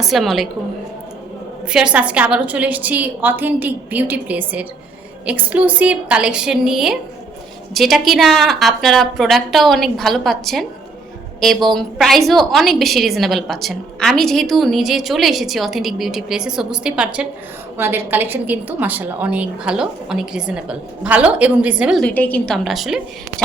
আসসালামু আলাইকুম। ফিয়ার্স, আজকে আবারও চলে এসেছি অথেন্টিক বিউটি প্লেসের এক্সক্লুসিভ কালেকশন নিয়ে, যেটা কিনা আপনারা প্রোডাক্টটাও অনেক ভালো পাচ্ছেন। এবং প্রাইসও অনেক বেশি রিজনেবল পাচ্ছেন। আমি যেহেতু নিজে চলে এসেছি অথেন্টিক বিউটি প্লেসে সো বুঝতেই পারছেন ওনাদের কালেকশন কিন্তু মাসাল্লাহ অনেক ভালো অনেক রিজনেবল ভালো এবং রিজনেবল দুইটাই কিন্তু আমরা আসলে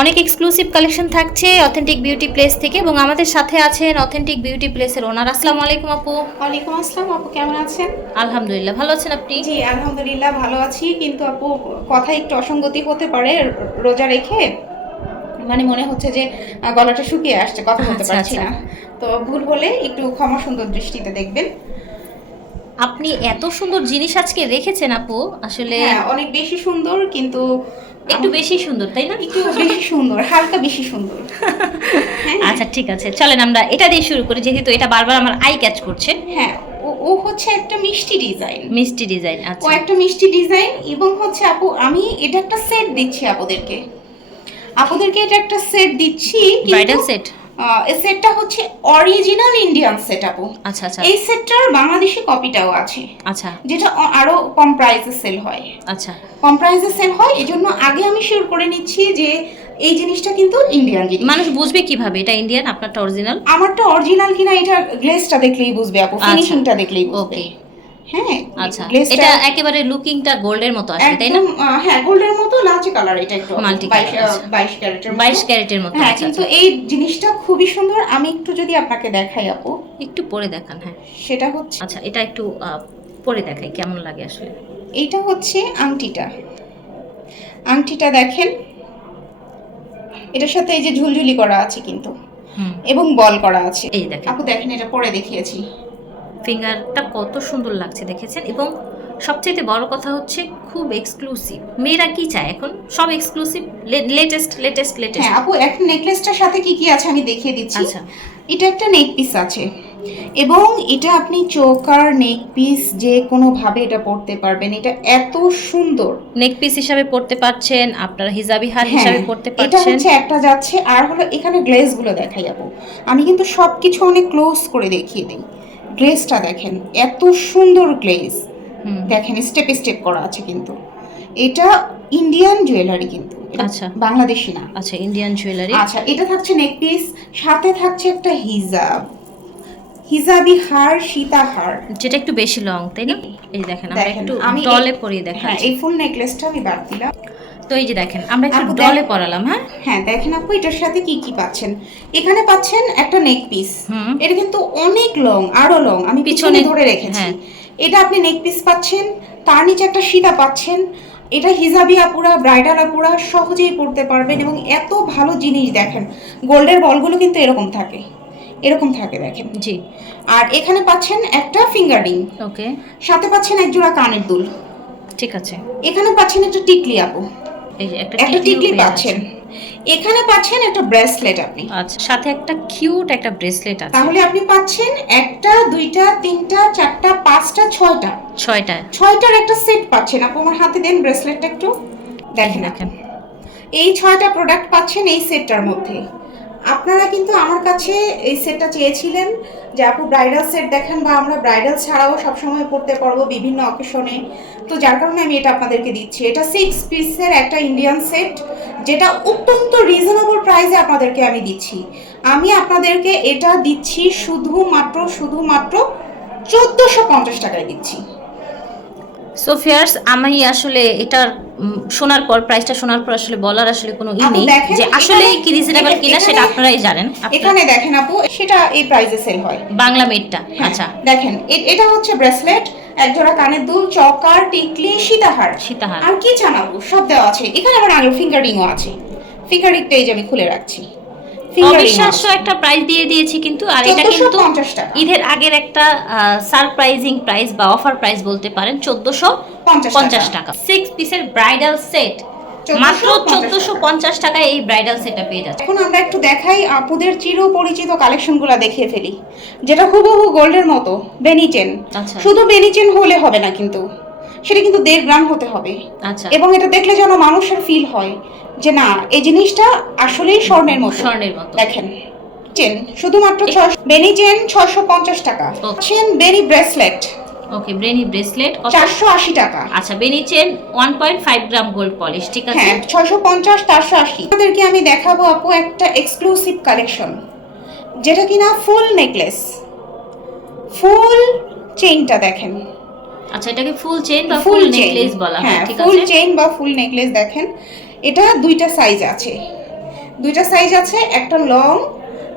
অনেক এক্সক্লুসিভ কালেকশন থাকছে অথেন্টিক বিউটি প্লেস থেকে এবং আমাদের সাথে আছেন অথেন্টিক বিউটি প্লেসের ওনার আসসালামু আলাইকুম আপু। ওয়ালাইকুম আসসালাম আপু কেমন আছেন? আলহামদুলিল্লাহ ভালো আছেন আপনি? জি আলহামদুলিল্লাহ ভালো আছি। কিন্তু আপু কথা একটু অসঙ্গতি হতে পারে রোজা রেখে। মানে মনে হচ্ছে যে গলাটা শুকিয়ে আসছে কথা বলতে আচ্ছা, পারছি আচ্ছা। না তো ভুল হলে একটু ক্ষমা সুন্দর দৃষ্টিতে দেখবেন। আপনি এত সুন্দর জিনিস আজকে রেখেছেন আপু আসলে হ্যাঁ অনেক বেশি সুন্দর কিন্তু একটু বেশি সুন্দর তাই না? একটু বেশি সুন্দর হালকা বেশি সুন্দর। হ্যাঁ। আচ্ছা ঠিক আছে চলেন আমরা এটা দিয়ে শুরু করি যেহেতু এটা বারবার আমার আই ক্যাচ করছে। হ্যাঁ ও- হচ্ছে একটা মিষ্টি ডিজাইন। মিষ্টি ডিজাইন আচ্ছা। ও আচ্ছা একটা মিষ্টি ডিজাইন এবং হচ্ছে আপু আমি এটা একটা সেট দিচ্ছি আপুদেরকে। আপুদেরকে এটা একটা সেট দিচ্ছি ব্রাইডাল সেট এই সেটটা হচ্ছে অরিজিনাল ইন্ডিয়ান সেট আপু। আচ্ছা আচ্ছা। এই সেটটার বাংলাদেশি কপিটাও আছে। আচ্ছা। যেটা আরও কম প্রাইসে সেল হয়। আচ্ছা। কম প্রাইসে সেল হয় এই জন্য আগে আমি শিওর করে নিচ্ছি যে এই জিনিসটা কিন্তু ইন্ডিয়ান জিনিস। মানুষ বুঝবে কীভাবে এটা ইন্ডিয়ান আপনারটা অরিজিনাল আমারটা অরিজিনাল কিনা এটা গ্লেজটা দেখলেই বুঝবে আপু। ফিনিশিংটা দেখলেই বুঝবে। ওকে হ্যাঁ আচ্ছা এটা একেবারে লুকিংটা গোল্ডের মতো আসবে তাই না? হ্যাঁ গোল্ডের মতো লালচে কালার এটা একটু Multi বাইশ color, আচ্ছা। বাইশ ক্যারেটের বাইশ ক্যারেটের মতো হ্যাঁ কিন্তু। এই জিনিসটা খুবই সুন্দর। আমি একটু যদি আপনাকে দেখাই আপু। একটু পরে দেখান হ্যাঁ। সেটা হচ্ছে আচ্ছা এটা একটু পরে দেখাই কেমন লাগে আসলে? এইটা হচ্ছে আংটিটা। আংটিটা দেখেন। এটার সাথে এই যে ঝুলঝুলি করা আছে কিন্তু। এবং বল করা আছে। এই দেখেন। আপু দেখেন এটা পরে দেখিয়েছি। ফিঙ্গারটা কত সুন্দর লাগছে দেখেছেন? এবং সবচেয়ে বড় কথা হচ্ছে খুব এক্সক্লুসিভ মেয়েরা কি চায় এখন? সব এক্সক্লুসিভ লেটেস্ট লেটেস্ট লেটেস্ট হ্যাঁ আপু এক নেকলেসটার সাথে কি কি আছে আমি দেখিয়ে দিচ্ছি। আচ্ছা। এটা একটা নেক পিস আছে। এবং এটা আপনি চোকার নেক পিস যে কোনো ভাবে এটা পরতে পারবেন এটা এত সুন্দর। নেক পিস হিসাবে পড়তে পারছেন আপনারা হিজাবি হার হ্যাঁ, হিসাবে পড়তে এটা পারছেন। হচ্ছে একটা যাচ্ছে আর হলো এখানে গ্লেজগুলো দেখাই যাব আমি কিন্তু সবকিছু অনেক ক্লোজ করে দেখিয়ে দিই। গ্লেজটা দেখেন এত সুন্দর হুম, দেখেন স্টেপ স্টেপ করা আছে কিন্তু। এটা ইন্ডিয়ান জুয়েলারি কিন্তু। আচ্ছা। বাংলাদেশি না। আচ্ছা ইন্ডিয়ান জুয়েলারি আচ্ছা এটা থাকছে নেক পিস সাথে থাকছে একটা হিজাব। হিজাবি হার সীতা হার। যেটা একটু বেশি লং তাই না? এই দেখেন আমরা একটু ডলে পরিয়ে হ্যাঁ দেখাচ্ছি এই ফুল নেকলেসটা আমি বাদ দিলাম। তো এই যে দেখেন আমরা একটু ডলে পরালাম হ্যাঁ? হ্যাঁ দেখেন আপু এটার সাথে কি কি পাচ্ছেন? এখানে পাচ্ছেন একটা নেক পিস এটা কিন্তু অনেক লং আরও লং আমি পিছনে ধরে রেখেছি। হ্যাঁ। এটা আপনি নেক পিস পাচ্ছেন তার নিচে একটা সীতা পাচ্ছেন। এটা হিজাবি আপুরা ব্রাইডাল আপুরা সহজেই পড়তে পারবেন এবং এত ভালো জিনিস দেখেন গোল্ডের বলগুলো কিন্তু এরকম থাকে। এরকম থাকে দেখেন। জি। আর এখানে পাচ্ছেন একটা ফিঙ্গার রিং ওকে। সাথে পাচ্ছেন এক জোড়া কানের দুল। ঠিক আছে। এখানে পাচ্ছেন একটা টিকলি আপু। একটা একটা টিকলি পাচ্ছেন। এখানে পাচ্ছেন একটা ব্রেসলেট আপনি। আচ্ছা সাথে একটা কিউট একটা ব্রেসলেট আছে। তাহলে আপনি পাচ্ছেন একটা দুইটা তিনটা চারটা পাঁচটা ছয়টা। ছয়টা। ছয়টার একটা সেট পাচ্ছেন। আপু আমার হাতে দেন ব্রেসলেটটা একটু। দেখেন দেখেন। এই ছয়টা প্রোডাক্ট পাচ্ছেন এই সেটটার মধ্যে। আপনারা কিন্তু আমার কাছে এই সেটটা চেয়েছিলেন যে আপু ব্রাইডাল সেট দেখেন বা আমরা ব্রাইডাল ছাড়াও সবসময় পড়তে পারব বিভিন্ন অকেশনে তো যার কারণে আমি এটা আপনাদেরকে দিচ্ছি। এটা সিক্স পিসের একটা ইন্ডিয়ান সেট যেটা অত্যন্ত রিজনেবল প্রাইসে আপনাদেরকে আমি দিচ্ছি। আমি আপনাদেরকে এটা দিচ্ছি শুধুমাত্র শুধুমাত্র চোদ্দোশো পঞ্চাশ টাকায় দিচ্ছি। সোফিয়ার্স আমি আসলে এটার শোনার পর প্রাইসটা শোনার পর আসলে বলার আসলে কোনো ই নেই যে আসলে কি রিজনেবল কিনা সেটা আপনারাই জানেন। এখানে দেখেন আপু সেটা এই প্রাইসে সেল হয়। বাংলা মেডটা হ্যাঁ, আচ্ছা। দেখেন এটা হচ্ছে ব্রেসলেট একজোড়া কানের দুল চকার টিকলি সীতাহার। সীতাহার। আর কি জানাব? সব দেওয়া আছে। এখানে আমার আগে ফিঙ্গার রিংও আছে। ফিঙ্গার রিংটা এই যে আমি খুলে রাখছি। অবিশ্বাস্য একটা প্রাইস দিয়ে দিয়েছি কিন্তু আর এটা কিন্তু ঈদের আগের একটা সারপ্রাইজিং প্রাইস বা অফার প্রাইস বলতে পারেন চোদ্দশো পঞ্চাশ টাকা। সিক্স পিসের ব্রাইডাল সেট মাত্র 1450 চোদ্দশো পঞ্চাশ টাকায় এই ব্রাইডাল সেটটা পেয়ে যাচ্ছে। এখন আমরা একটু দেখাই আপুদের চির পরিচিত কালেকশনগুলো দেখিয়ে ফেলি। যেটা হুবহু গোল্ডের মতো বেনিচেন আচ্ছা। শুধু বেনিচেন হলে হবে না কিন্তু। সেটা কিন্তু দেড় গ্রাম হতে হবে। আচ্ছা। এবং এটা দেখলে যেন মানুষের ফিল হয় যে না এই জিনিসটা আসলেই স্বর্ণের মতো। স্বর্ণের মতো। দেখেন চেন শুধুমাত্র বেনি চেন ছয়শো পঞ্চাশ টাকা। চেন বেনি ব্রেসলেট ওকে ব্রেনি ব্রেসলেট কত? চারশো আশি টাকা। আচ্ছা বেনি chain one point five gram gold polish ঠিক আছে? হ্যাঁ ছয়শো পঞ্চাশ চারশো আশি। আপনাদেরকে আমি দেখাবো আপু একটা এক্সক্লুসিভ কালেকশন যেটা কিনা ফুল নেকলেস ফুল চেইনটা দেখেন। আচ্ছা এটাকে ফুল চেইন বা ফুল নেকলেস বলা হয় হ্যাঁ আছে ফুল চেইন বা ফুল নেকলেস দেখেন। এটা দুইটা সাইজ আছে। দুইটা সাইজ আছে একটা লং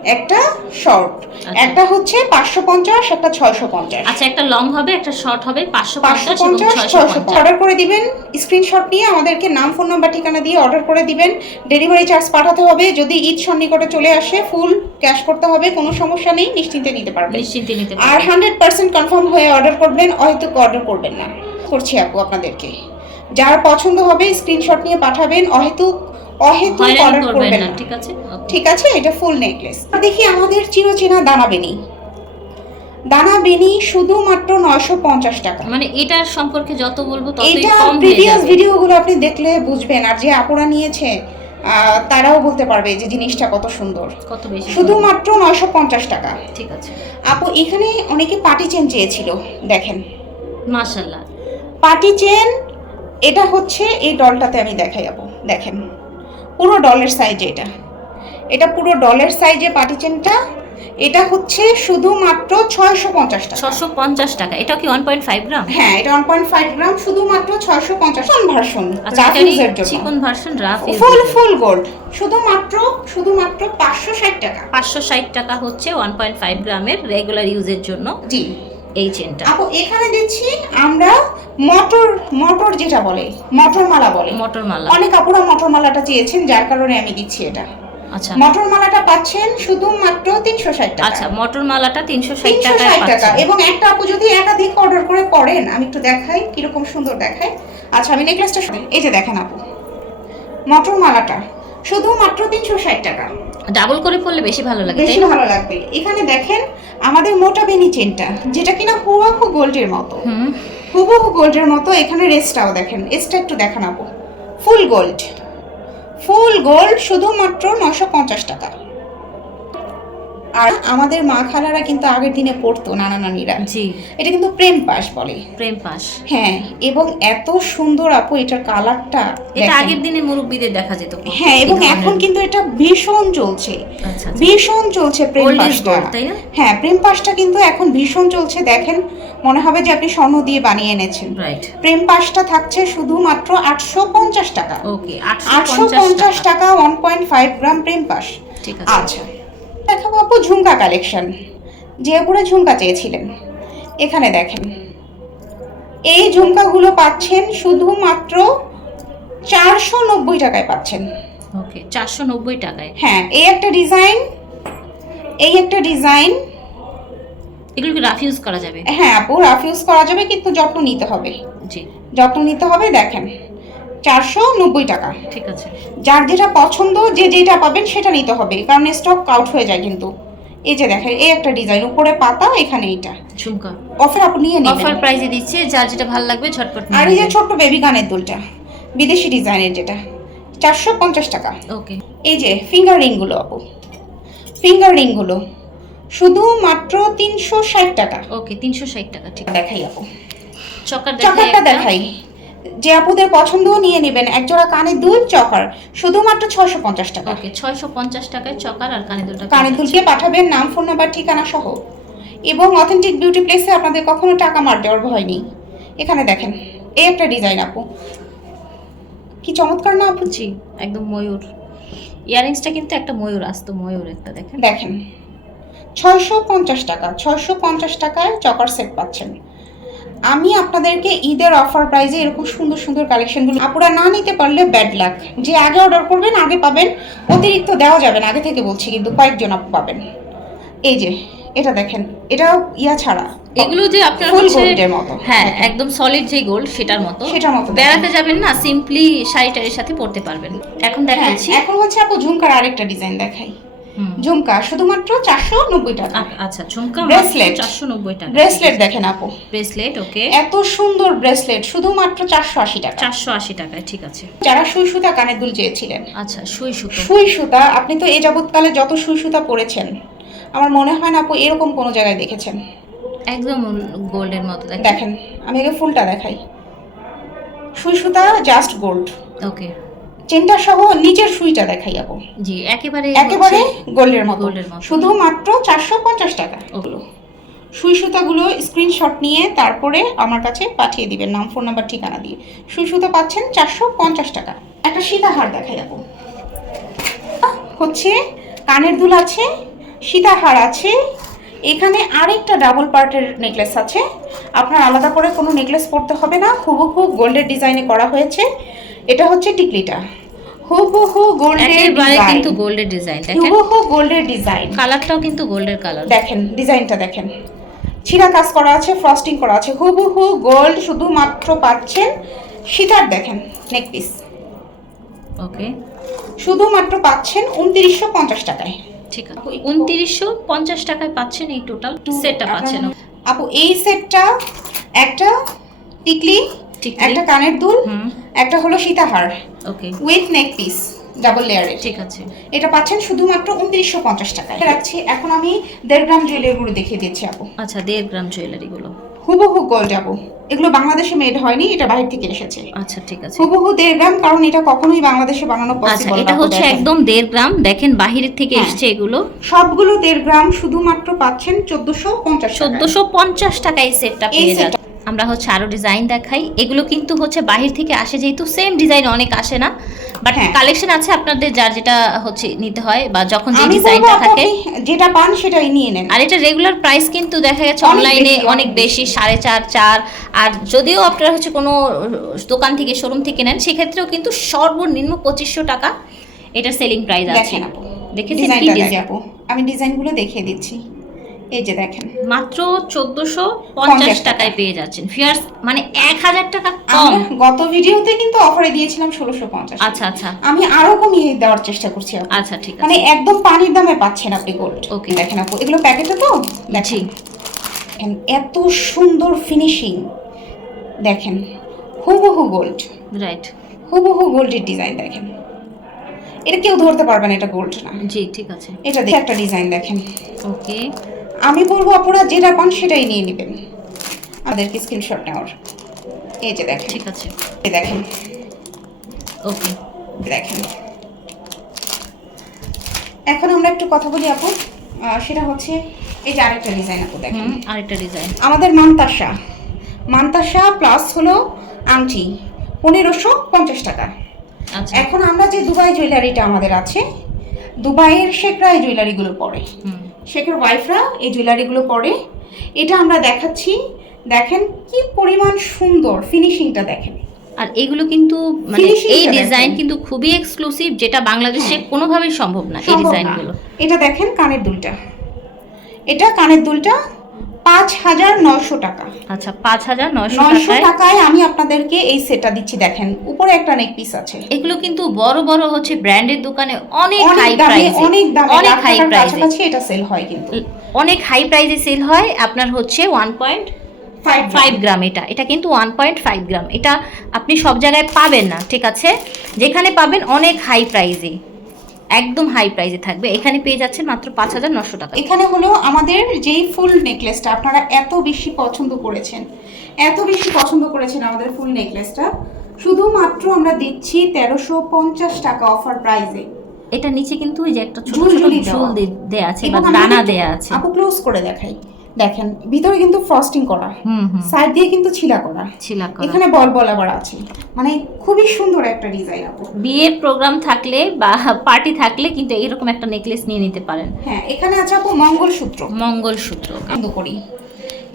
একটা শর্ট আচ্ছা। একটা হচ্ছে পাঁচশো পঞ্চাশ একটা ছয়শো পঞ্চাশ। আচ্ছা একটা লং হবে একটা শর্ট হবে পাঁচশো পঞ্চাশ ছয়শো অর্ডার করে দিবেন স্ক্রিনশট নিয়ে আমাদেরকে নাম ফোন নাম্বার ঠিকানা দিয়ে অর্ডার করে দিবেন। ডেলিভারি চার্জ পাঠাতে হবে যদি ঈদ সন্নিকটে চলে আসে ফুল ক্যাশ করতে হবে কোনো সমস্যা নেই নিশ্চিন্তে নিতে পারবেন। নিশ্চিন্তে নিতে আর হান্ড্রেড পার্সেন্ট কনফার্ম হয়ে অর্ডার করবেন হয়তো অর্ডার করবেন না। করছি আপু আপনাদেরকে। যার পছন্দ হবে স্ক্রিনশট নিয়ে পাঠাবেন অহেতুক অহেতুক হয়রানি অর্ডার করবেন না ঠিক আছে? ঠিক আছে এটা ফুল নেকলেস দেখি আমাদের চিরচেনা দানা বেনি দানা বেনি শুধুমাত্র নয়শো পঞ্চাশ টাকা। মানে এটার সম্পর্কে যত বলব ততই কম হয়ে প্রিভিয়াস যাবে। ভিডিওগুলো আপনি দেখলে বুঝবেন আর যে আপুরা নিয়েছে তারাও বলতে পারবে যে জিনিসটা কত সুন্দর। কত বেশি শুধুমাত্র নয়শো পঞ্চাশ টাকা। ঠিক আছে। আপু এখানে অনেকে পার্টি চেন চেয়েছিল দেখেন। মাশাল্লাহ পার্টি চেন এটা হচ্ছে এই ডলটাতে আমি দেখাই আপু দেখেন। পুরো ডলের সাইজ এটা। এটা পুরো ডলের সাইজে পার্টি চেনটা এটা হচ্ছে শুধুমাত্র ছয়শো পঞ্চাশ টাকা। ছশো পঞ্চাশ টাকা। এটা কি ওয়ান পয়েন্ট ফাইভ গ্রাম হ্যাঁ এটা ওয়ান পয়েন্ট ফাইভ গ্রাম শুধুমাত্র ছয়শো পঞ্চাশ ভার্সন আচ্ছা চিকন version rough full full gold শুধুমাত্র শুধুমাত্র পাঁচশো ষাট টাকা। পাঁচশো ষাট টাকা হচ্ছে ওয়ান পয়েন্ট ফাইভ গ্রামের রেগুলার ইউজের জন্য। জি। এই চেনটা। আপু এখানে দিচ্ছি আমরা মটর মটর যেটা বলে মটর মালা বলে। মটর মালা অনেক আপুরা মটর মালাটা চেয়েছেন যার কারণে আমি দিচ্ছি এটা। আচ্ছা। মটর মালাটা পাচ্ছেন শুধুমাত্র তিনশো ষাট টাকা। আচ্ছা মটর মালাটা তিনশো ষাট তিনশো টাকায় টাকা। এবং একটা আপু যদি একাধিক অর্ডার করে করেন আমি একটু দেখাই কীরকম সুন্দর দেখায়। আচ্ছা আমি নেকলেসটা শুনে- এই যে দেখেন আপু মটর মালাটা শুধুমাত্র তিনশো ষাট টাকা। ডাবল করে পড়লে বেশি ভালো লাগে বেশি ভালো লাগবে। এখানে দেখেন আমাদের মোটা বেনি চেনটা যেটা কিনা হুবাহু গোল্ডের মতো। হুবহু গোল্ডের মতো এখানে রেস্টটাও দেখেন। এসটা একটু দেখান ফুল গোল্ড। ফুল গোল্ড শুধুমাত্র নশো পঞ্চাশ টাকা। আর আমাদের মা খালারা কিন্তু আগের দিনে পড়তো নানা নানিরা। জি। এটা কিন্তু প্রেম পাশ বলে। প্রেম পাস হ্যাঁ এবং এত সুন্দর আপু এটার কালারটা এটা আগের দিনে মুরব্বীদের দেখা যেত হ্যাঁ এবং এখন কিন্তু এটা ভীষণ চলছে। আচ্ছা ভীষণ চলছে প্রেম পাশটা? হ্যাঁ প্রেম পাশটা কিন্তু এখন ভীষণ চলছে। দেখেন মনে হবে যে আপনি স্বর্ণ দিয়ে বানিয়ে এনেছেন। প্রেম পাশটা থাকছে শুধুমাত্র আটশো পঞ্চাশ টাকা। আটশো আটশো পঞ্চাশ টাকা। ওয়ান পয়েন্ট ফাইভ গ্রাম প্রেম পাশ। আচ্ছা। দেখাবো আপু ঝুমকা কালেকশন যে আপুরা ঝুমকা চেয়েছিলেন। এখানে দেখেন এই ঝুমকাগুলো পাচ্ছেন শুধুমাত্র চারশো নব্বই টাকায় পাচ্ছেন। ওকে চারশো নব্বই টাকায়? হ্যাঁ এই একটা ডিজাইন এই একটা ডিজাইন। এগুলো কি রাফ ইউজ করা যাবে? হ্যাঁ আপু রাফ ইউজ করা যাবে কিন্তু যত্ন নিতে হবে। জি। যত্ন নিতে হবে দেখেন। চারশো নব্বই টাকা। ঠিক আছে। যার যেটা পছন্দ যে যেটা পাবেন সেটা নিতে হবে কারণ স্টক আউট হয়ে যায় কিন্তু। এই যে দেখেন এই একটা ডিজাইন উপরে পাতা এখানে এইটা। ঝুমকা। অফার আপনি নিয়ে অফার প্রাইসে দিচ্ছে যার যেটা ভালো লাগবে ঝটপট আর এই যে। ছোট্ট বেবি গানের দুলটা বিদেশি ডিজাইনের যেটা চারশো পঞ্চাশ টাকা। ওকে। এই যে ফিঙ্গার রিংগুলো আপু। ফিঙ্গার রিংগুলো শুধুমাত্র তিনশো ষাট টাকা। ওকে তিনশো ষাট টাকা ঠিক। দেখাই আপু। চকার চকারটা দেখাই। যে আপুদের পছন্দও নিয়ে নেবেন একজোড়া কানের দুল চকার শুধুমাত্র ছয়শো পঞ্চাশ টাকা। ওকে ছয়শো পঞ্চাশ টাকায় চকার আর কানে দুলটা কানের দুলকে পাঠাবেন নাম ফোন নাম্বার ঠিকানা সহ। এবং অথেন্টিক বিউটি প্লেসে আপনাদের কখনো টাকা মার দেওয়ার ভয় নেই। এখানে দেখেন এই একটা ডিজাইন আপু। কি চমৎকার না আপু জি একদম ময়ূর। ইয়ারিংসটা কিন্তু একটা ময়ূর আসতো ময়ূর একটা দেখেন। দেখেন ছয়শো পঞ্চাশ টাকা ছয়শো পঞ্চাশ টাকায় চকার সেট পাচ্ছেন। আমি আপনাদেরকে ঈদের অফার প্রাইজে এরকম সুন্দর সুন্দর কালেকশনগুলো আপুরা না নিতে পারলে ব্যাড লাক যে আগে অর্ডার করবেন আগে পাবেন অতিরিক্ত দেওয়া যাবে না। আগে থেকে বলছি কিন্তু কয়েকজন আপু পাবেন। এই যে এটা দেখেন এটাও ইয়া ছাড়া। এগুলো যে আপনার হচ্ছে মতো। হ্যাঁ একদম সলিড যে গোল্ড সেটার মতো। সেটার মতো বেড়াতে যাবেন না সিম্পলি শাড়িটারের সাথে পরতে পারবেন। এখন হ্যাঁ, দেখাচ্ছি। এখন হচ্ছে আপু ঝুমকার আরেকটা ডিজাইন দেখাই। ঝুমকা শুধুমাত্র চারশো নব্বই টাকা। আচ্ছা ঝুমকা ব্রেসলেট চারশো নব্বই টাকা। ব্রেসলেট দেখেন আপু। ব্রেসলেট ওকে এত সুন্দর ব্রেসলেট শুধুমাত্র চারশো আশি টাকা। চারশো আশি টাকায় ঠিক আছে। যারা সুই সুতা কানের দুল চেয়েছিলেন। আচ্ছা সুই সুতো সুই সুতা আপনি তো এ যাবৎকালে যত সুই সুতা পরেছেন আমার মনে হয় না আপু এরকম কোনো জায়গায় দেখেছেন। একদম গোল্ডের মতো দেখেন। দেখেন আমি আগে ফুলটা দেখাই। সুই সুতা জাস্ট গোল্ড ওকে চেনটা সহ নিচের সুইটা দেখাই যাব জি একেবারে একেবারে গোল্ডের মতো। গোল্ডের মতো। শুধুমাত্র চারশো পঞ্চাশ টাকা। ওগুলো। সুই সুতাগুলো স্ক্রিনশট নিয়ে তারপরে আমার কাছে পাঠিয়ে দিবেন নাম ফোন নাম্বার ঠিকানা দিয়ে। সুই সুতা পাচ্ছেন চারশো পঞ্চাশ টাকা। একটা সীতাহার দেখাই আপু হচ্ছে কানের দুল আছে সীতাহার আছে এখানে আরেকটা ডাবল পার্টের নেকলেস আছে। আপনার আলাদা করে কোনো নেকলেস পরতে হবে না। হুবহু গোল্ডের ডিজাইনে করা হয়েছে। এটা হচ্ছে টিকলিটা। হুবহু গোল্ডের কিন্তু গোল্ডের ডিজাইন দেখেন। হুবহু গোল্ডের ডিজাইন। কালারটাও কিন্তু গোল্ডের কালার। দেখেন ডিজাইনটা দেখেন। ছিঁড়া কাজ করা আছে ফ্রস্টিং করা আছে। হুবহু গোল্ড শুধুমাত্র পাচ্ছেন সীতার দেখেন নেক পিস ওকে। শুধুমাত্র পাচ্ছেন উনত্রিশশো পঞ্চাশ টাকায়। ঠিক আছে। উনত্রিশশো পঞ্চাশ টাকায় পাচ্ছেন এই টোটাল সেটটা পাচ্ছেন আপু এই সেটটা একটা টিকলি। একটা কানের দুল একটা হলো সীতাহার okay with neck piece double লেয়ারের ঠিক আছে। এটা পাচ্ছেন শুধুমাত্র উনত্রিশশো পঞ্চাশ টাকায়। রাখছি এখন আমি দেড় গ্রাম জুয়েলারিগুলো দেখিয়ে দিচ্ছি আপু। আচ্ছা দেড় গ্রাম জুয়েলারিগুলো হুবহু গোল্ড যাব এগুলো বাংলাদেশে মেড হয়নি এটা বাইরে থেকে এসেছে। আচ্ছা ঠিক আছে। হুবহু দেড় গ্রাম কারণ এটা কখনোই বাংলাদেশে বানানো আচ্ছা না এটা হচ্ছে একদম দেড় গ্রাম দেখেন বাহিরের থেকে এসেছে এগুলো। সবগুলো দেড় গ্রাম শুধুমাত্র পাচ্ছেন চোদ্দশো পঞ্চাশ চোদ্দশো পঞ্চাশ টাকায় সেটটা পেয়ে যাচ্ছে আমরা হচ্ছে আরও ডিজাইন দেখাই। এগুলো কিন্তু হচ্ছে বাহির থেকে আসে যেহেতু সেম ডিজাইন অনেক আসে না বাট হ্যাঁ। কালেকশন আছে আপনাদের যার যেটা হচ্ছে নিতে হয় বা যখন যে ডিজাইনটা থাকে। যেটা পান সেটাই নিয়ে নেন। আর এটা রেগুলার প্রাইস কিন্তু দেখা গেছে অনলাইনে অনেক বেশি সাড়ে চার চার। আর যদিও আপনারা হচ্ছে কোনো দোকান থেকে শোরুম থেকে নেন সেক্ষেত্রেও কিন্তু সর্বনিম্ন পঁচিশশো টাকা এটার সেলিং প্রাইস আছে। দেখেছেন কি ডিজাইন আমি ডিজাইনগুলো দেখিয়ে দিচ্ছি। এই যে দেখেন। মাত্র চোদ্দশো পঞ্চাশ টাকায় পেয়ে যাচ্ছেন। ফিয়ার্স মানে এক হাজার টাকা কম। গত ভিডিওতে কিন্তু অফারে দিয়েছিলাম ষোলোশো পঞ্চাশ আচ্ছা আচ্ছা। আমি আরও কমিয়ে দেওয়ার চেষ্টা করছি আচ্ছা ঠিক মানে একদম পানির দামে পাচ্ছেন আপনি গোল্ড Okay. দেখেন আপু এগুলো প্যাকেটে তো। দেখেন, এত সুন্দর ফিনিশিং দেখেন হুবহু গোল্ড রাইট হুবহু গোল্ডের ডিজাইন দেখেন। এটা কেউ ধরতে পারবে না এটা গোল্ড না। জি ঠিক আছে। এটা দেখে একটা ডিজাইন দেখেন। ওকে আমি বলব আপনারা যেটা পান সেটাই নিয়ে নেবেন। আমাদেরকে স্ক্রিনশট নেওয়ার। এই যে দেখেন। ঠিক আছে। এই দেখেন। ওকে। দেখেন। এখন আমরা একটু কথা বলি আপু। সেটা হচ্ছে এই যে আরেকটা ডিজাইন আপু দেখেন। আরেকটা ডিজাইন আমাদের মান্তাসা। মান্তাসা প্লাস হলো আংটি। পনেরোশো পঞ্চাশ টাকা। আচ্ছা। এখন আমরা যে দুবাই জুয়েলারিটা আমাদের আছে দুবাইয়ের শেখরা এই জুয়েলারিগুলো পরে। শেখের ওয়াইফরা এই জুয়েলারিগুলো পরে। এটা আমরা দেখাচ্ছি। দেখেন কি পরিমাণ সুন্দর ফিনিশিংটা দেখেন। আর এগুলো কিন্তু মানে এই ডিজাইন কিন্তু খুবই এক্সক্লুসিভ যেটা বাংলাদেশে হ্যাঁ। কোনোভাবেই সম্ভব না এই ডিজাইনগুলো এটা দেখেন কানের দুলটা। এটা কানের দুলটা পাঁচ হাজার নয়শো টাকা। আচ্ছা পাঁচ হাজার নয়শো টাকায়? আমি আপনাদেরকে এই সেটটা দিচ্ছি দেখেন উপরে একটা নেক পিস আছে। এগুলো কিন্তু বড় বড় হচ্ছে ব্র্যান্ডের দোকানে অনেক হাই প্রাইস অনেক দামে অনেক হাই প্রাইসে এটা সেল হয় কিন্তু। অনেক হাই প্রাইসে সেল হয় আপনার হচ্ছে ওয়ান পয়েন্ট ফাইভ গ্রাম এটা। এটা কিন্তু ওয়ান পয়েন্ট ফাইভ গ্রাম এটা আপনি সব জায়গায় পাবেন না ঠিক আছে? যেখানে পাবেন অনেক হাই প্রাইজে একদম হাই প্রাইসে থাকবে। এখানে পেয়ে যাচ্ছেন মাত্র পাঁচ হাজার নশো টাকা। এখানে হলো আমাদের যেই ফুল নেকলেসটা আপনারা এত বেশি পছন্দ করেছেন এত বেশি পছন্দ করেছেন আমাদের ফুল নেকলেসটা শুধুমাত্র আমরা দিচ্ছি তেরোশো পঞ্চাশ টাকা অফার প্রাইসে এটা নিচে কিন্তু ওই যে একটা। ঝুল দে- দেয়া আছে বা দানা দেয়া আছে। আপু ক্লোজ করে দেখাই। দেখেন ভিতরে কিন্তু ফ্রস্টিং করা সাইড দিয়ে কিন্তু ছিলা করা। ছিলা করা। এখানে বল বল আবার আছে। মানে খুবই সুন্দর একটা ডিজাইন আপু। বিয়ের প্রোগ্রাম থাকলে বা পার্টি থাকলে কিন্তু এরকম একটা নেকলেস নিয়ে নিতে পারেন। হ্যাঁ এখানে আছে আপু মঙ্গলসূত্র। মঙ্গলসূত্র। করি।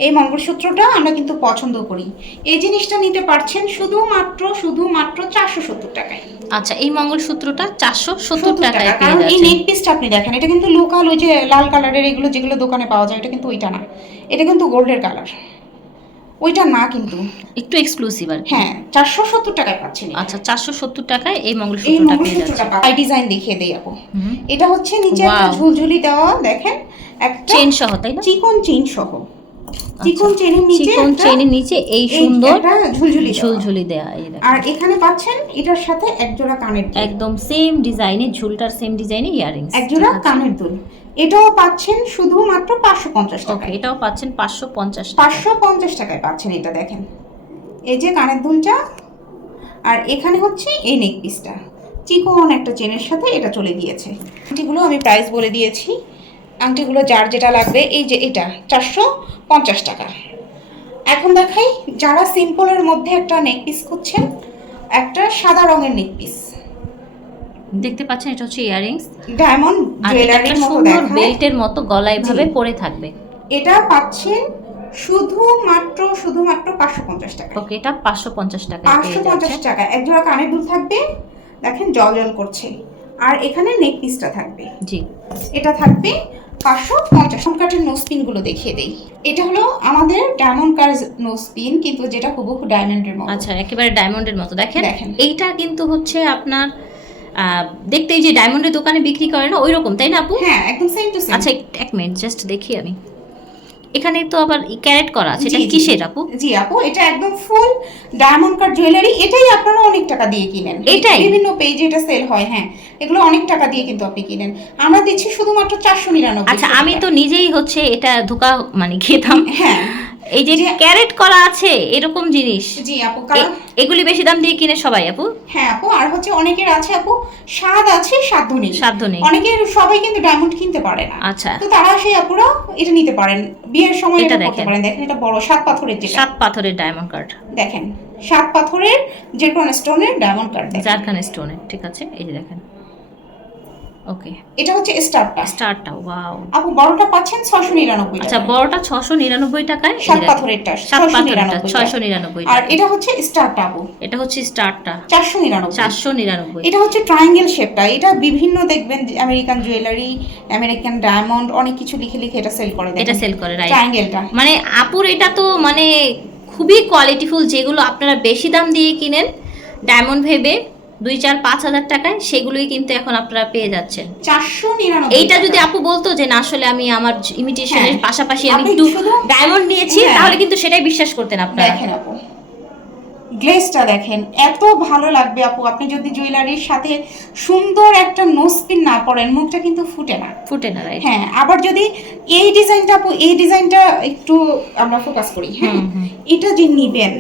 এই মঙ্গলসূত্রটা আমরা কিন্তু পছন্দ করি। এই জিনিসটা নিতে পারছেন শুধুমাত্র শুধুমাত্র চারশো সত্তর টাকায়। আচ্ছা এই মঙ্গলসূত্রটা চারশো সত্তর টাকায় কারণ এই নেক পিসটা আপনি দেখেন এটা কিন্তু লোকাল ওই যে লাল কালারের এগুলো যেগুলো দোকানে পাওয়া যায় এটা কিন্তু ওইটা না। এটা কিন্তু গোল্ডের কালার ওইটা না কিন্তু। একটু এক্সক্লুসিভ আর হ্যাঁ চারশো সত্তর টাকায় পাচ্ছেন আচ্ছা চারশো সত্তর টাকায় এই মঙ্গলসূত্রটা পেয়ে যাচ্ছে আই ডিজাইন দেখিয়ে দেই আপু। এটা হচ্ছে নিচে একটা ঝুলঝুলি দেওয়া দেখেন একটা চেন সহ তাই না? চিকন চেইন সহ। চিকন চেইনের নিচে চিকন চেনের নিচে এই সুন্দর ঝুলঝুলি ঝুলঝুলি দেয়া আর এখানে পাচ্ছেন এটার সাথে এক জোড়া কানের একদম সেম ডিজাইনে ঝুলটার সেম ডিজাইনে ইয়ারিংস এক জোড়া কানের দুল। এটাও পাচ্ছেন শুধুমাত্র পাঁচশো পঞ্চাশ টাকায়। এটাও পাচ্ছেন পাঁচশো পঞ্চাশ পাঁচশো পঞ্চাশ টাকায় পাচ্ছেন এটা দেখেন। এই যে কানের দুলটা আর এখানে হচ্ছে এই নেক পিসটা চিকন একটা চেনের সাথে এটা চলে গিয়েছে। আংটিগুলো আমি প্রাইস বলে দিয়েছি। আংটিগুলো যার যেটা লাগবে এই যে এটা চারশো পঞ্চাশ টাকা। এখন দেখাই যারা সিম্পলের মধ্যে একটা নেক পিস খুঁজছেন একটা সাদা রঙের নেক পিস দেখতে পাচ্ছেন এটা হচ্ছে ইয়ারিংস ডায়মন্ড জুয়েলারির মতো সুন্দর বেল্টের মতো গলায় ভাবে পরে থাকবে। এটা পাচ্ছেন শুধুমাত্র শুধুমাত্র পাঁচশো পঞ্চাশ টাকা ওকে এটা পাঁচশো পঞ্চাশ টাকা পাঁচশো পঞ্চাশ টাকা এক জোড়া কানের দুল থাকবে দেখেন জল জল করছে। আর এখানে নেক পিসটা থাকবে। জি। এটা থাকবে পাঁচশো পঞ্চাশ কাঠের নোজগুলো দেখিয়ে দেই। এটা হলো আমাদের ডায়মন্ড কার নোজ কিন্তু যেটা হুবহু ডায়মন্ডের মতো। আচ্ছা একেবারে ডায়মন্ডের মতো। দেখেন। এইটা কিন্তু হচ্ছে আপনার দেখতে যে ডায়মন্ডের দোকানে বিক্রি করে না ওই রকম তাই না আপু? হ্যাঁ একদম সেম টু সেম আচ্ছা এক মিনিট জাস্ট দেখি আমি। এখানে তো আবার ক্যারেট করা আছে। এটা। কিসের আপু? জি আপু এটা একদম ফুল ডায়মন্ড কার জুয়েলারি। এটাই আপনারা অনেক টাকা দিয়ে কিনেন। এটাই? বিভিন্ন পেজে এটা সেল হয় হ্যাঁ। এগুলো অনেক টাকা দিয়ে কিন্তু আপনি কিনেন। আমরা দিচ্ছি শুধুমাত্র চারশো নিরানব্বই আচ্ছা আমি তো নিজেই হচ্ছে এটা ধোকা মানে খেতাম। হ্যাঁ। এই যে ক্যারেট করা আছে এরকম জিনিস। জি আপু কারণ এগুলি বেশি দাম দিয়ে কিনে সবাই আপু? হ্যাঁ আপু আর হচ্ছে অনেকের আছে আপু স্বাদ আছে সাধ্য নেই। সাধ্য নেই। অনেকের সবাই কিন্তু ডায়মন্ড কিনতে পারে না। আচ্ছা। তো তারা সেই আপুরা এটা নিতে পারেন। বিয়ের সময় এটা দেখেন। পারেন। দেখেন এটা বড় সাত পাথরের যেটা। সাত পাথরের ডায়মন্ড কার্ড। দেখেন সাত পাথরের যে কোনো স্টোনের ডায়মন্ড কার্ড দেখেন। জারখান স্টোনের ঠিক আছে? এই যে দেখেন। ওকে। এটা হচ্ছে স্টারটা স্টারটা ওয়াও। আপু বড়টা পাচ্ছেন ছশো নিরানব্বই আচ্ছা বড়টা ছশো নিরানব্বই টাকায়? সাত পাথরেরটা সাত ছশো পাথরটা নিরানব্বই ছয়শো টাকা। নিরানব্বই আর এটা হচ্ছে স্টারটা আপু। এটা হচ্ছে স্টারটা চারশো নিরানব্বই। চারশো নিরানব্বই। এটা হচ্ছে ট্রায়াঙ্গেল শেপটা। এটা বিভিন্ন দেখবেন আমেরিকান জুয়েলারি আমেরিকান ডায়মন্ড অনেক কিছু লিখে লিখে এটা সেল করে এটা সেল করে রাইট। ট্রায়াঙ্গেলটা। মানে আপুর এটা তো মানে খুবই কোয়ালিটিফুল যেগুলো আপনারা বেশি দাম দিয়ে কিনেন ডায়মন্ড ভেবে। দুই চার পাঁচ হাজার টাকায় সেগুলোই কিন্তু এখন আপনারা পেয়ে যাচ্ছেন। চারশো নিরানব্বই এইটা যদি আপু বলতো যে না আসলে আমি আমার ইমিটেশনের হ্যাঁ। পাশাপাশি আমি একটু ডায়মন্ড নিয়েছি হ্যাঁ। তাহলে কিন্তু সেটাই বিশ্বাস করতেন আপনারা। দেখেন আপু। গ্লেজটা দেখেন এত ভালো লাগবে আপু। আপনি যদি জুয়েলারির সাথে সুন্দর একটা নোসপিন না পরেন মুখটা কিন্তু ফুটে না। ফুটে না রাইট হ্যাঁ আবার যদি এই ডিজাইনটা আপু এই ডিজাইনটা একটু আমরা ফোকাস করি হ্যাঁ। এটা যে নিবেন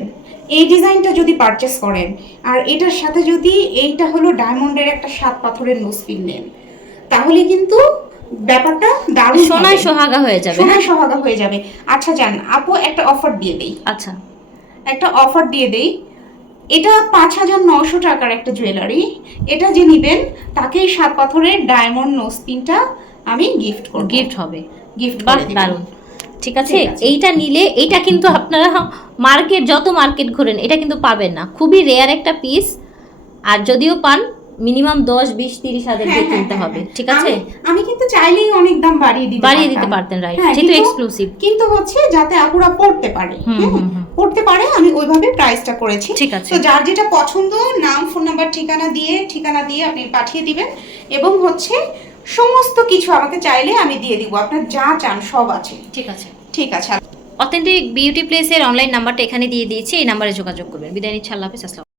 এই ডিজাইনটা যদি পারচেস করেন আর এটার সাথে যদি এইটা হলো ডায়মন্ডের একটা সাত পাথরের নোসপিন নেন তাহলে কিন্তু ব্যাপারটা দারুণ সোনায় সোহাগা হয়ে যাবে? সোনায় সোহাগা হয়ে যাবে। আচ্ছা যান আপু একটা অফার দিয়ে দেই। আচ্ছা। একটা অফার দিয়ে দেই। এটা পাঁচ হাজার নশো টাকার একটা জুয়েলারি এটা যে নিবেন তাকেই সাত পাথরের ডায়মন্ড নোসপিনটা আমি গিফট করব। গিফট হবে। গিফট দারুণ। ঠিক আছে? এইটা নিলে এইটা কিন্তু আপনারা মার্কেট যত মার্কেট ঘোরেন এটা কিন্তু পাবেন না। খুবই রেয়ার একটা পিস আর যদিও পান মিনিমাম দশ বিশ তিরিশ হাজার দিয়ে হ্যাঁ, হ্যাঁ, কিনতে হ্যাঁ, হবে। ঠিক আছে? আমি- কিন্তু চাইলেই অনেক দাম বাড়িয়ে দিতে বাড়িয়ে দিতে পারতেন রাইট যেহেতু এক্সক্লুসিভ কিন্তু হচ্ছে যাতে আপুরা পড়তে পারে। পড়তে পারে আমি ওইভাবে প্রাইসটা করেছি। ঠিক আছে। তো যার যেটা পছন্দ নাম ফোন নাম্বার ঠিকানা দিয়ে ঠিকানা দিয়ে আপনি পাঠিয়ে দিবেন। এবং হচ্ছে সমস্ত কিছু আমাকে চাইলে আমি দিয়ে দিব। আপনার যা চান সব আছে। ঠিক আছে। ঠিক আছে। অথেন্টিক বিউটি প্লেসের অনলাইন নাম্বারটা এখানে দিয়ে দিয়েছি এই নাম্বারে যোগাযোগ করবেন। বিদায় নিচ্ছি আল্লাহ হাফিজ আসসালাম